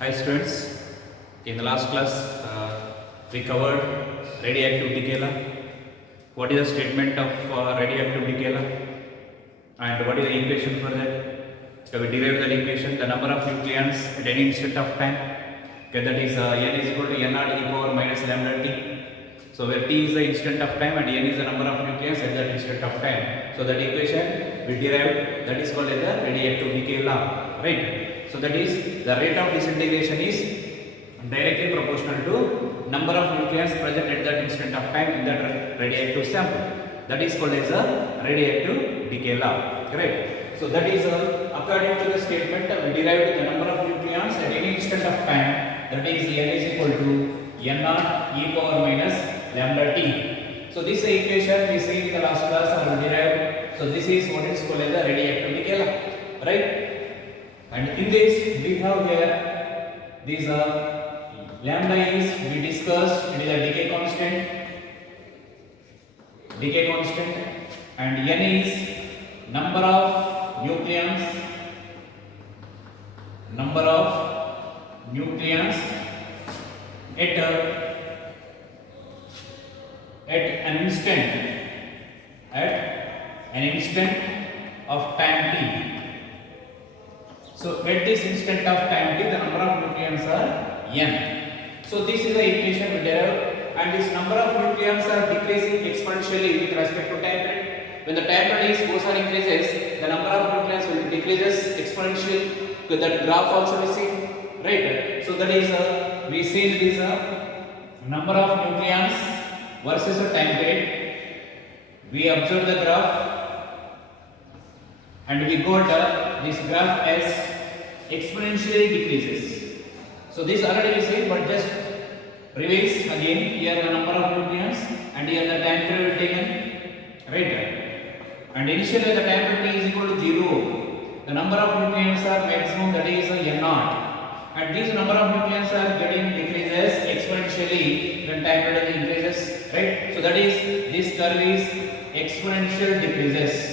Hi students, in the last class we covered radioactive decay law. What is the statement of radioactive decay law and what is the equation for that? So we derived that equation, the number of nucleons at any instant of time, okay, that is n is equal to n naught e power minus lambda t. So where t is the instant of time and n is the number of nucleons at that instant of time. So that equation we derived, that is called as the radioactive decay law, right? So that is the rate of disintegration is directly proportional to number of nucleons present at that instant of time in that radioactive sample. That is called as a radioactive decay law, correct? So that is according to the statement we derived the number of nucleons at any instant of time, that is n is equal to n naught e power minus lambda t. So this equation we see in the last class we derived. So this is what is called as the radioactive decay law, right? And in this we have here these lambda is we discussed, it is a decay constant, and n is number of nucleons at an instant of time t. So at this instant of time t, the number of nucleons are n. So this is the equation we derived, and this number of nucleons are decreasing exponentially with respect to time period. When the time period goes on increases, the number of nucleons will decreases exponentially. So that graph also we see, right? So that is we see this number of nucleons versus the time period. We observe the graph and we got this graph as exponentially decreases. So this already we see, but just revise again. Here the number of nucleons and here the time period taken, right? And initially the time period is equal to 0. The number of nucleons are maximum, that is n naught, and this number of nucleons are getting decreases exponentially when time period increases, right? So that is this curve is exponential decreasing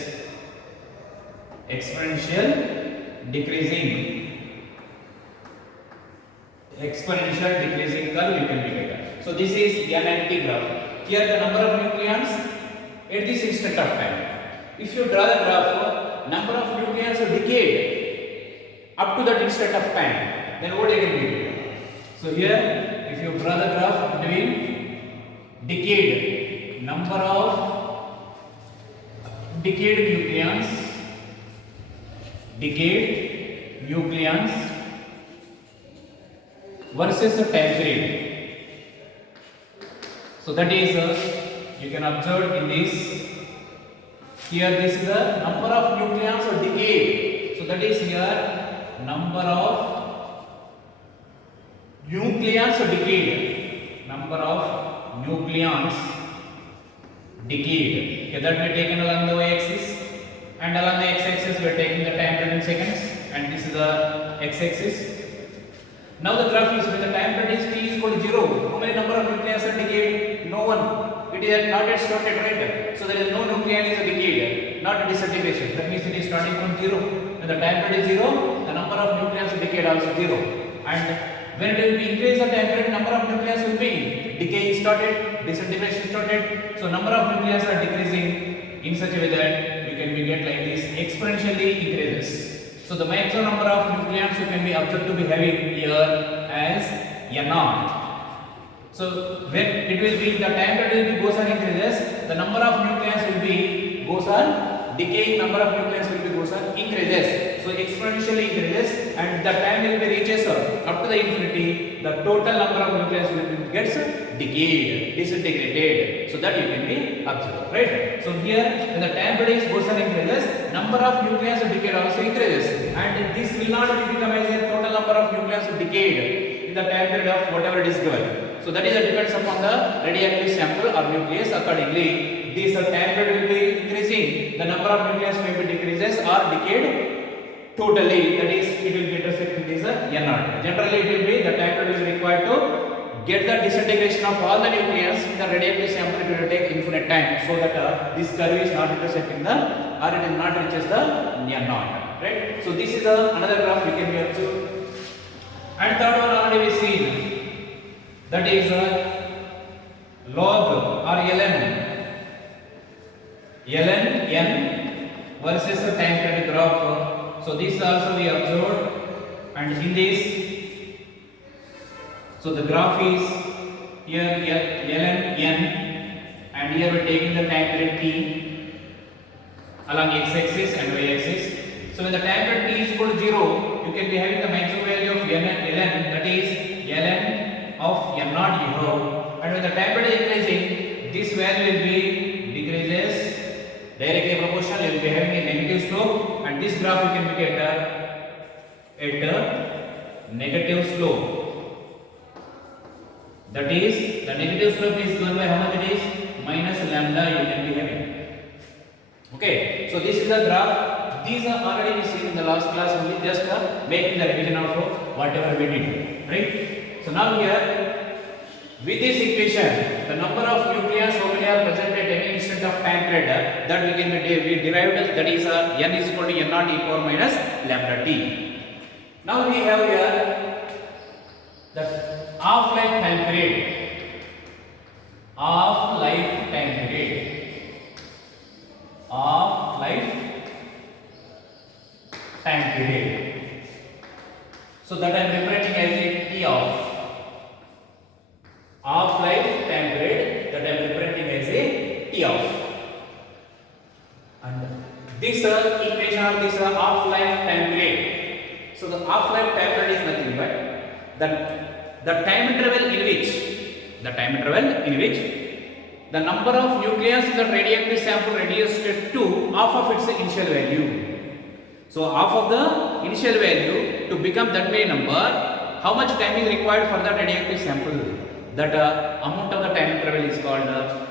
curve you can be better. So this is n and t graph. Here the number of nucleons at this instant of time. If you draw the graph, number of nucleons are decayed up to that instant of time, then what you can do? So here, if you draw the graph between decayed number of decayed nucleons versus the time period. So that is you can observe in this. Here this is the number of nucleons or decayed. So that is here number of nucleons or decayed. Number of nucleons decayed. Okay, that we are taken along the y-axis, and along the x-axis we are taking the time period in seconds, and this is the x-axis. Now the graph is when the time period is t is equal to 0. How many number of nucleons are decayed? No one. It is not yet started, right? So there is no nucleon is decayed, not disintegration. That means it is starting from 0. When the time period is 0, the number of nucleons decayed also 0. And when it will be increase the time period, number of nucleons will be decaying started, disintegration started. So number of nucleons are decreasing in such a way that you can be get like this exponentially increases. So the maximum number of nucleons you can be observed to be having here as n naught. So when it will be the time period will be goes on increases, the number of nucleons will be goes on decaying, number of nucleons will be goes on increases. So exponentially increases, and the time will be reaches up to the infinity, the total number of nucleons will be gets decayed, disintegrated. So that you can be observed, right? So here when the time period goes on increases, number of nucleons decayed also increases, and this will not become as a total number of nucleons decayed in the time period of whatever it is given. So that is depends upon the radioactive sample or nucleus. Accordingly, this time period will be increasing, the number of nucleons may be decreases or decayed totally. That is, it will be intersecting this n naught. Generally, it will be the time period will be required to get the disintegration of all the nucleons in the radioactive sample. It will take infinite time, so that this curve is not intersecting the, or it will not reaches the n naught. Right. So this is another graph you can be observed. And third that is log or ln n versus the time period graph. So this also we observed, and in this, so the graph is here ln n, and here we are taking the time period t along x-axis and y-axis. So when the time period t is equal to 0, you can be having the maximum value of ln, that is ln of n naught you have, and when the time period is increasing, this value will be decreases directly proportional. You will be having a negative slope, and this graph you can be at a negative slope. That is, the negative slope is given by how much it is? Minus lambda you can be having. Okay, so this is the graph. These are already we seen in the last class, only just making the revision of whatever we did, right? So now here, with this equation, the number of nuclei how many are present at any instant of time period, that we can be derived, that is n is equal to n naught e power minus lambda t. Now we have here the half-life time period. Half-life time period. Half-life time period. So that I am representing as a t of half-life time period, that I am representing as a t of. And this equation of this half-life time period. So the half-life time period is nothing but the time interval in which the number of nuclei in the radioactive sample reduced to half of its initial value. So half of the initial value to become that many number, how much time is required for that radioactive sample? That amount of the time interval is called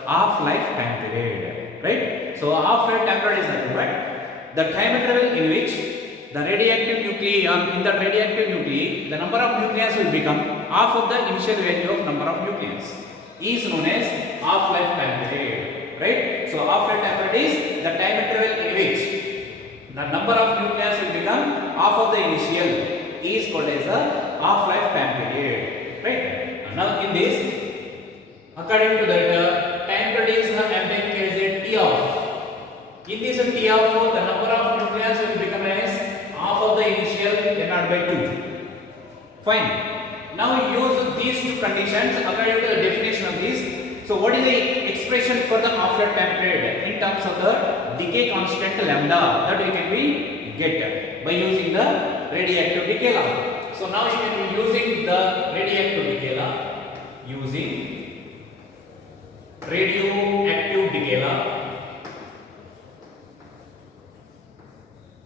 half-life time period, right? So half-life time period is nothing but the time interval in which the radioactive nuclei, in that radioactive nuclei, the number of nuclei will become half of the initial value of number of nuclei, is known as half-life time period, right? So half-life time period is the time interval in which the number of nuclei will become half of the initial, is called as a half-life time period, right? And now in this, according to that time period is I am taking as a t of. In this t of, the number of nuclei will become as half of the initial n naught by 2. Fine. Now use these two conditions according to the definition of this. So what is the expression for the half-life time period in terms of the decay constant lambda, that we can be get by using the radioactive decay law. So now you can be using the radioactive decay law,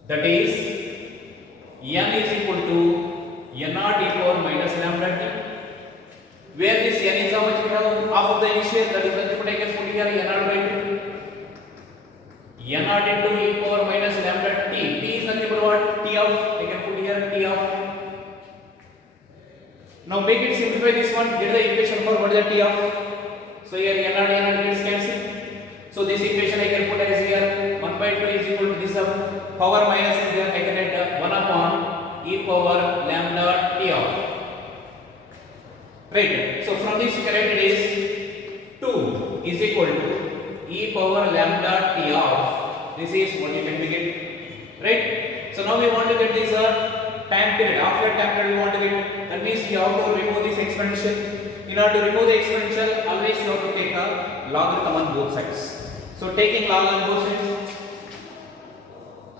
that is n is equal to n naught e power minus lambda t, where this n is how much we have, half of the initial, that is nothing but I can put here n naught by 2, n naught into e power minus lambda t. T is nothing but what? T of, I can put here t of. Now make it simplify this one, get the equation for what is the t of. So here n naught gets cancelled. So this equation I can put as here 1 by 2 is equal to this power minus is here I can add 1 upon e power lambda t of. Right. So from this you can write it is 2 is equal to e power lambda t of. This is what you can get. Right. So now we want to get this time period. After time period we want to get. That means you have to remove this exponential. In order to remove the exponential, always you have to take a logarithm on both sides. So taking log on both sides.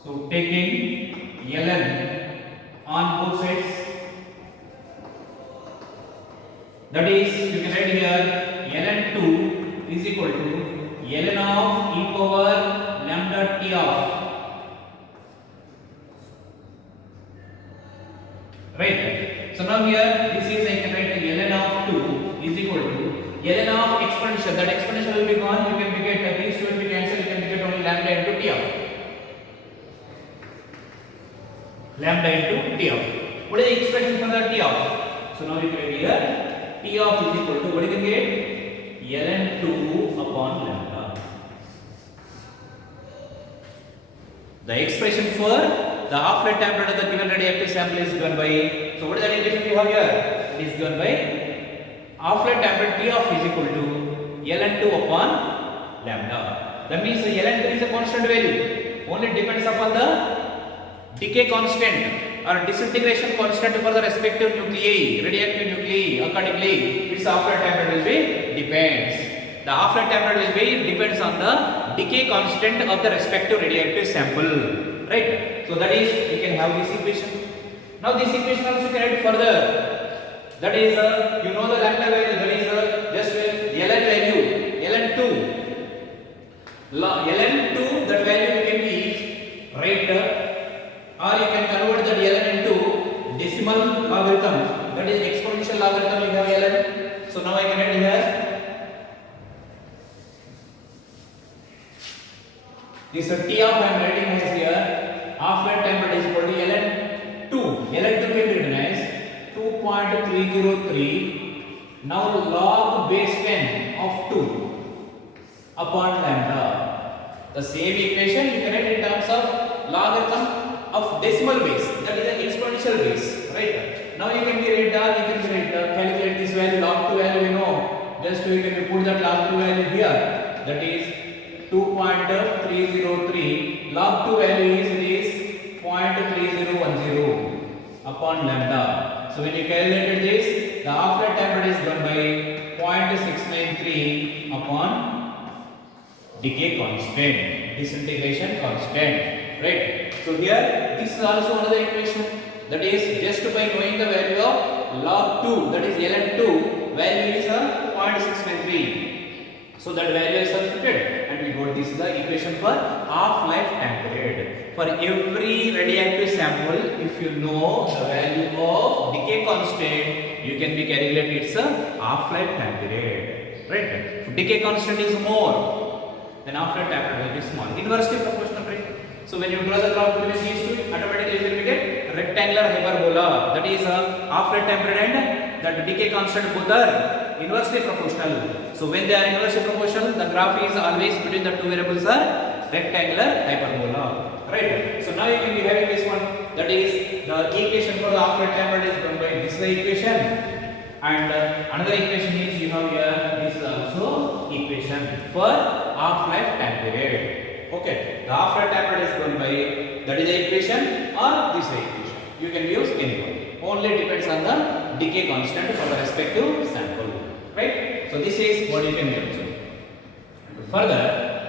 So taking ln on both sides. That is, you can write here ln2 is equal to ln of e power lambda t of. Right. So now here this is I can write ln of 2 is equal to ln of exponential. That exponential will be gone. You can get these two will be cancelled. You can get only lambda into t of. Lambda into t of. What is the expression for the t of? So now you can write here t of is equal to what you can get ln2 upon lambda. The expression for the half-life time period of the given radioactive sample is given by, so what is the equation we have here? It is given by half-life temperature T of is equal to ln2 upon lambda. That means ln2 is a constant value, only depends upon the decay constant or disintegration constant for the respective nuclei, radioactive nuclei. Accordingly, its half-life temperature will be depends. The half-life temperature will be depends on the decay constant of the respective radioactive sample, right? So that is, we can have this equation. Now this equation also can add further. That is, you know the lambda value. That is just ln value, ln2, ln2. That value you can be right, or you can convert that ln into decimal logarithm. That is exponential logarithm. You have ln. So now I can add here. This T of I am writing as here, half-life temperature is equal to ln2. ln2 can be written as 2.303. Now log base 10 of 2 upon lambda. The same equation you can write in terms of logarithm of decimal base, that is an exponential base, right? Now you can be write calculate this value, log 2 value you know. Just you can put that log 2 value here. That is 2.303. Log 2 value is 0.3010 upon lambda. So when you calculated this, the half-life temperature is given by 0.693 upon decay constant, disintegration constant, right? So here this is also another equation. That is, just by knowing the value of log 2, that is ln2 value is 0.693. So that value is substituted and we got this is the equation for half-life temperature. For every radioactive sample, if you know the value of decay constant, you can be calculate its half-life temperature, right? If decay constant is more, then half-life temperature will be small. Inversely proportional, right? So when you draw the graph between these two, automatically you will get rectangular hyperbola. That is half-life temperature and that decay constant both are inversely proportional. So when they are inversely proportional, the graph is always between the two variables are rectangular hyperbola, right? So now you can be having this one. That is the equation for the half-life temperature is given by this equation, and another equation is you have here this is also equation for half-life temperature. Okay, the half-life temperature is given by that is the equation or this equation. You can use anyone. Only depends on the decay constant for the respective sample, right? So this is what you can use. Further,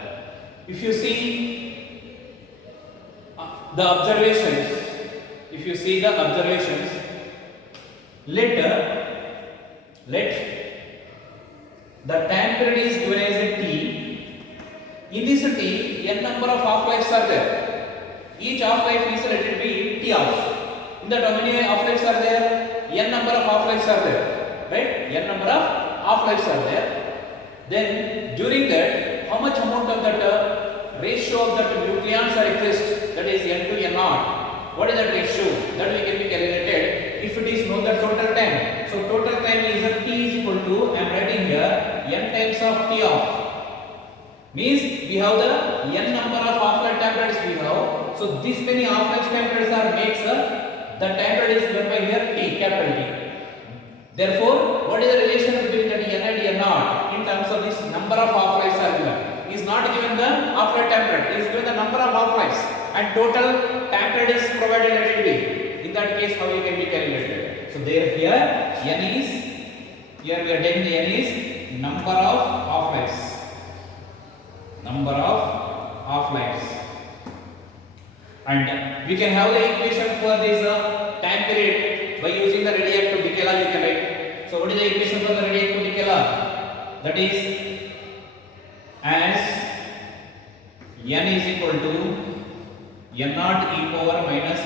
if you see the observations, let the time period is given as a t. In this t, n number of half-lives are there. Each half-life is let it be t half. In that how many half-lives are there? N number of half-lives are there, right? N number of half-lives are there. Then during that, how much amount of that ratio of that nucleons are exist? That is n to n naught. What is that ratio? That we can be calculated if it is known the total time. So total time is t is equal to, I am writing here, n times of t off. Means we have the n number of half-life temperatures we have. So this many half-life temperatures are makes the temperature is given by here t, capital T. Therefore, what is the relation between that n and n naught in terms of this number of half-lives are given? Is not given the half-life temperature, is given the number of half-lives and total temperature is provided let it be. In that case, how you can be calculated? So there here n is, here we are taking the n is number of half-lives. Number of half-lives. And we can have the equation for this time period by using the radioactive decay law you can write. So what is the equation for the radioactive decay law? That is as n is equal to n naught e power minus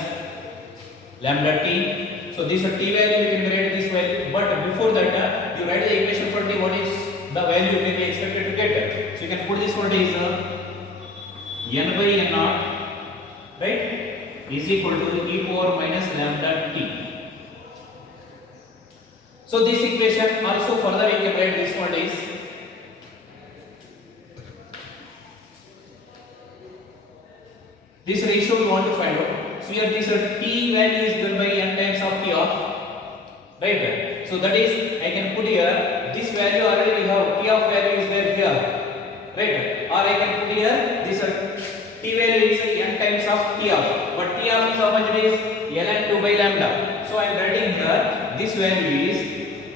lambda t. So this t value you can write this value, but before that you write the equation for t. What is the value you can be expected to get? So you can put this what is n by n naught, right, is equal to e power minus lambda t. So this equation also further you can write this one is this ratio we want to find out. So here this t value is given by n times of t off, right? So So that is, I can put here this value already we have, t of value is there here, right? Or I can put here this t value is n times of t of, but t of is how much it is? ln 2 by lambda. So I am writing here this value is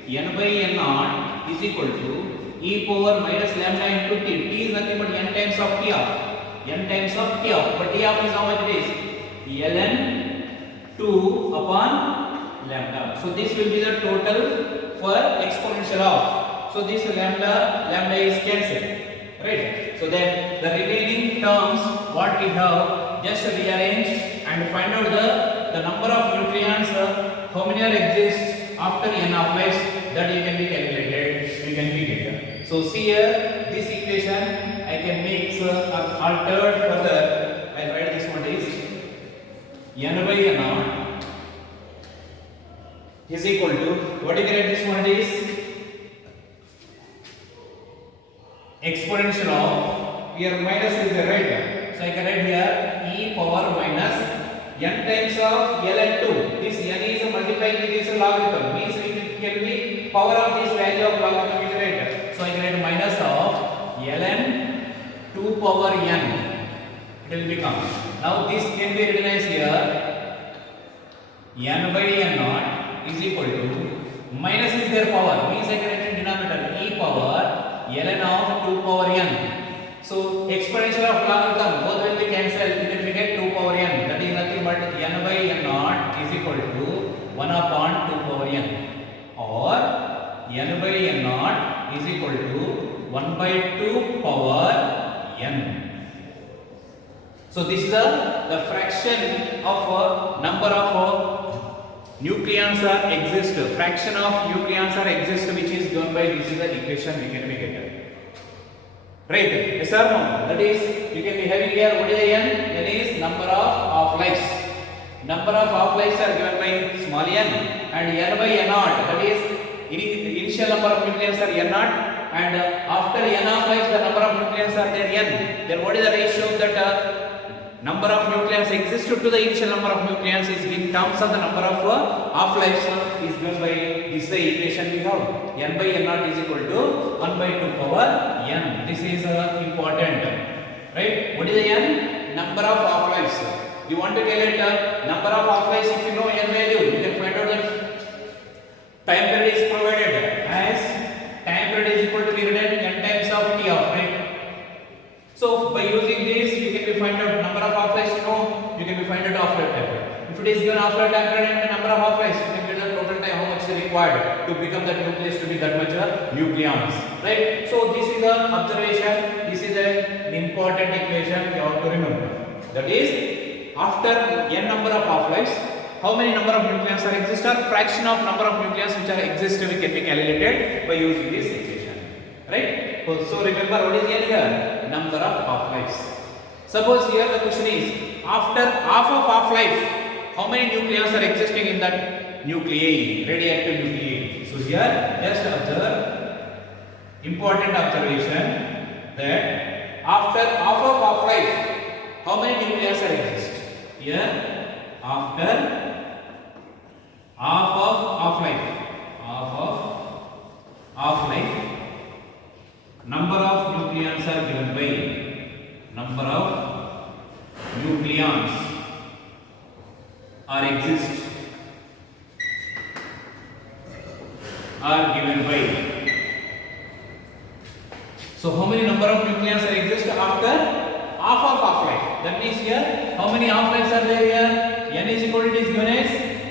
n by n naught is equal to e power minus lambda into t. T is nothing but n times of t of, n times of t of, but t of is how much it is? ln 2 upon lambda. So this will be the total for exponential of. So this lambda is cancelled, right? So then the remaining terms what we have, just rearrange and find out the number of nucleons, how many are exist after n of lives, that you can be calculated, you can be given. So see here this equation I can make altered further. I write this one is n by n naught is equal to, what you can write this one is exponential of, here minus is there, right? So I can write here e power minus n times of ln 2. This n is multiplying with this logarithm, means it can be power of this value of logarithm, right? So I can write minus of ln 2 power n. It will become, now this can be written as here n by n naught is equal to, minus is their power, means I can write in denominator e power ln of 2 power n. So exponential of logarithm both will be cancelled, you can get 2 power n, that is nothing but n by n naught is equal to 1 upon 2 power n, or n by n naught is equal to 1 by 2 power n. So this is the fraction of number of nucleons are exist, fraction of nucleons are exist, which is given by, this is the equation we can be getting, right? Yes or no? That is, you can be having here what is the n? N is number of half-lives. Number of half-lives are given by small n, and n by n naught, that is initial number of nucleons are n naught, and after n of lives the number of nucleons are there n. Then what is the ratio that number of nucleons existed to the initial number of nucleons is in terms of the number of half-lives is given by, this is the equation we have, n by n naught is equal to 1 by 2 power n. This is important, right? What is the n? Number of half-lives. You want to calculate number of half-lives, if you know n value, you can find out that time period is provided as time period is equal to be written n times of t of, right? So by using this you can be find out number of half-lives, you know, you can be find out half-life time period. If it is given half-life time period and the number of half-lives, you can get the total time how much is required to become that nucleus to be that much nucleons, right? So this is the observation, this is an important equation you have to remember. That is, after n number of half-lives, how many number of nucleons are exist, or fraction of number of nucleons which are exist we can be calculated by using this equation, right? So remember what is n here? Number of half-lives. Suppose here the question is, after half of half-life, how many nucleons are existing in that nuclei, radioactive nuclei? So here just observe, important observation, that after half of half-life, how many nucleons are exist? Here after half of half-life, number of nucleons are given by, number of nucleons are exist are given by. So how many number of nucleons are exist after half of half-life? That means here how many half-lives are there here? N is equal to, it is given as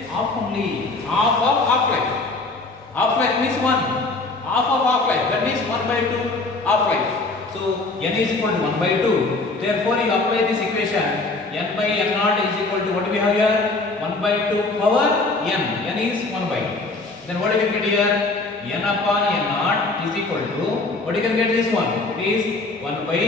half only, half of half-life. Half-life means 1, half of half-life, that means 1 by 2 half-life. So n is equal to 1 by 2. Therefore you apply this equation, n by n naught is equal to, what do we have here? 1 by 2 power n. N is 1 by. Then what do you can get here? N upon n naught is equal to, what do you can get this one? It is 1 by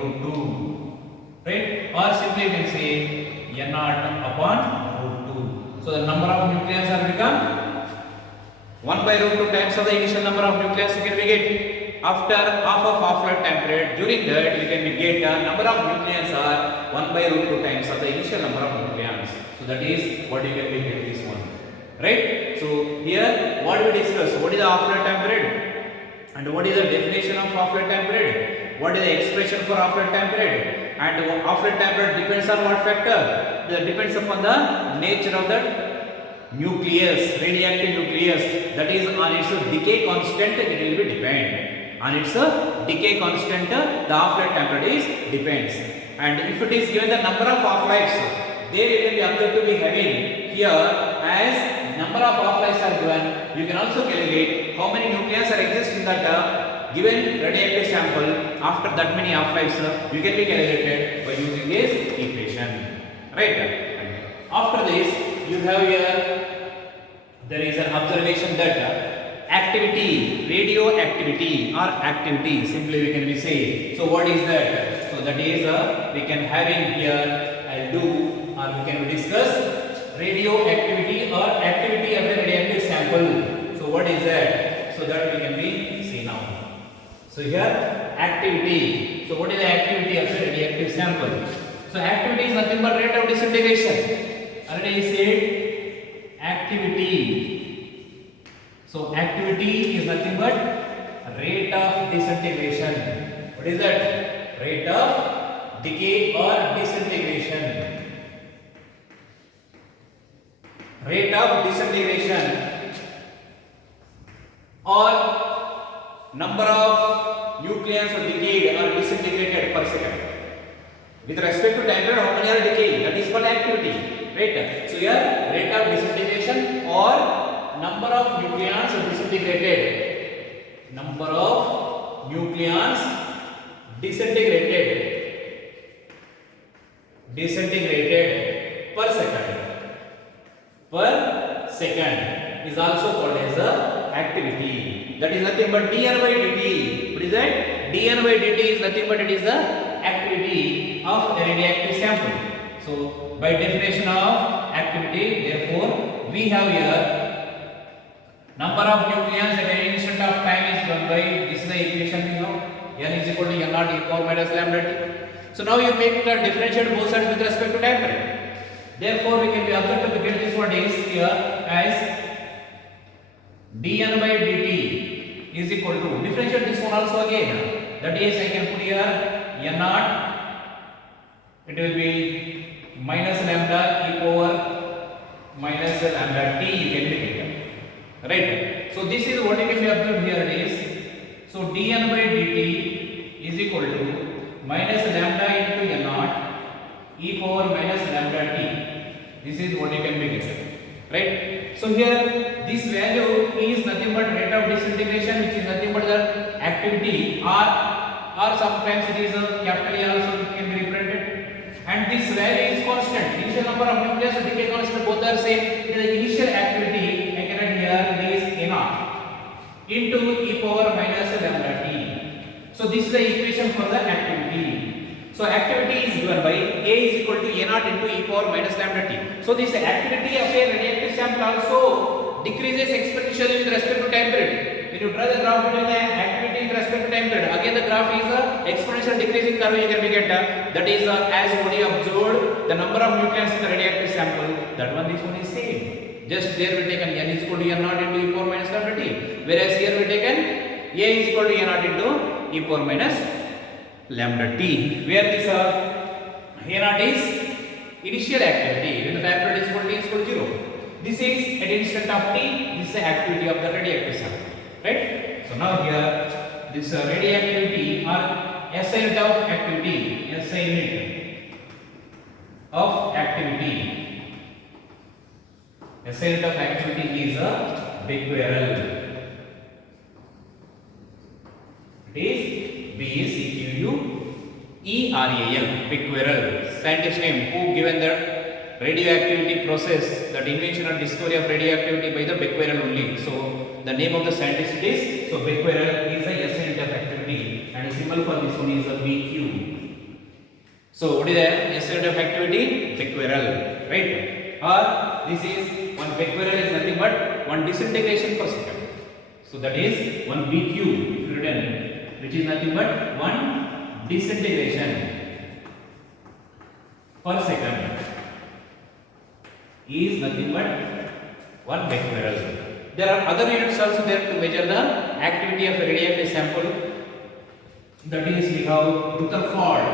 root 2. Right? Or simply you can say n naught upon root 2. So the number of nucleons are become 1 by root 2 times of the initial number of nucleons you can be get. After half of half-life time period, during that you can be get number of nucleons are 1 by root 2 times of the initial number of nucleons. So that is what you can be get this one. Right? So here what we discussed, what is the half lifetime period and what is the definition of half lifetime period, what is the expression for half lifetime period, and half lifetime period depends on what factor? It depends upon the nature of the nucleus, radioactive nucleus, that is on its decay constant it will be depend. On its decay constant the half lifetime period is depends. And if it is given the number of half lives, there you can be observed to be having here as number of half lives are given. You can also calculate how many nuclei are exist in that given radioactive sample. After that many half lives you can be calculated by using this equation, right? And after this you have here there is an observation that activity, radioactivity or activity, simply we can be say. So what is that? So that is we can having here, I'll do or we can discuss radioactivity or activity of a radioactive sample. So what is that? So that we can be see now. So here activity. So what is the activity of a radioactive sample? So activity is nothing but rate of disintegration. Already said activity. So activity is nothing but rate of disintegration. What is that? Rate of decay or disintegration. Rate of disintegration or number of nuclei are decayed or disintegrated per second. With respect to time period, how many are decaying? That is called activity, right? So here rate of disintegration or number of nucleons disintegrated. Number of nucleons disintegrated per second is also called as the activity. That is nothing but dN by dt. What is that? dN by dt is nothing but it is the activity of a radioactive sample. So by definition of activity, therefore we have here number of nucleons at any instant of time is given by this is the equation you know, n is equal to n naught e power minus lambda t. So now you make the differentiate both sides with respect to time period. Therefore we can be observed to get this one is here as dN by dt is equal to differentiate this one also again. That is I can put here n naught, it will be minus lambda e power minus lambda t you can make it. Right? So this is what you can be observed here is, so dN by dt is equal to minus lambda into n naught e power minus lambda t. This is what you can be given, right? So here this value is nothing but rate of disintegration, which is nothing but the activity, or sometimes it is a capital A also can be represented, and this value is constant. Initial number of nucleus and decay constant both are same. It is the initial activity I can write here is a naught into e power minus lambda t. So this is the equation for the activity. So activity is given by A is equal to a naught into e power minus lambda t. So this activity of a radioactive sample also decreases exponentially with respect to time period. When you draw the graph between the activity with respect to time period, again the graph is a exponential decreasing curve you can get. That is as what you observed the number of nucleons in the radioactive sample. That one this one is same. Just there we taken n is equal to n naught into e power minus lambda t. Whereas here we taken a is equal to a naught into e power minus lambda t, where this a naught is initial activity when the time period is equal to t is equal to 0. This is at instant of t, this is the activity of the radioactive sample, right? So now here this radioactivity or SI unit of activity, SI unit of activity, SI unit of activity is a becquerel. It is BECQUERAL, becquerel. Scientist name who given the radioactivity process, that invention or discovery of radioactivity by the becquerel only. So the name of the scientist is, so becquerel is a SI unit of activity and the symbol for this one is a BQ. So what is the SI unit of activity? Becquerel, right? Or this is one becquerel is nothing but one disintegration per second. So that is one BQ written, which is nothing but one disintegration per second is nothing but one becquerel. There are other units also there to measure the activity of a radioactive sample. That is, we have Rutherford.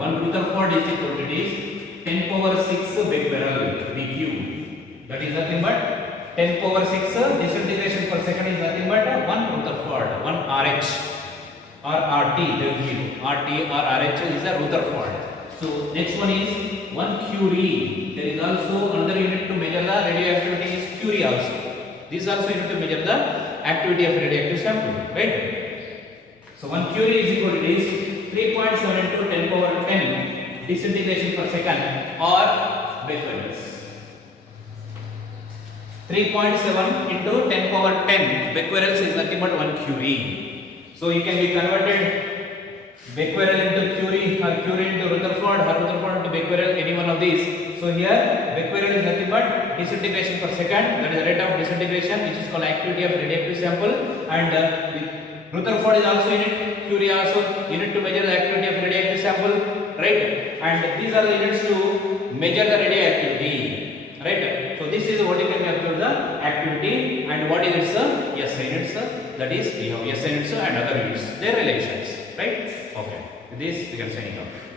One Rutherford is equal to this 10 power 6 becquerel BQ. That is nothing but 10 power 6 disintegration per second is nothing but 1 Rutherford, 1 RH or RT. RT or RH is a Rutherford. So next one is 1 Curie. There is also another unit to measure the radioactivity is Curie also. This also unit to measure the activity of radioactive sample, right? So 1 Curie is equal to this 3.7 into 10 power 10 disintegration per second or becquerels. 3.7 into 10 power 10 becquerels is nothing but 1 Curie. So you can be converted becquerel into Curie or Curie into Rutherford or Rutherford into becquerel, any one of these. So here becquerel is nothing but disintegration per second, that is the rate of disintegration, which is called activity of radioactive sample, and Rutherford is also unit, Curie also unit to measure the activity of radioactive sample, right? And these are the units to measure the radioactivity, right? So this is what you can observe the activity, and what is its SI units, that is we have SI units and other units, their relations, right? Okay, with this we can sign it off.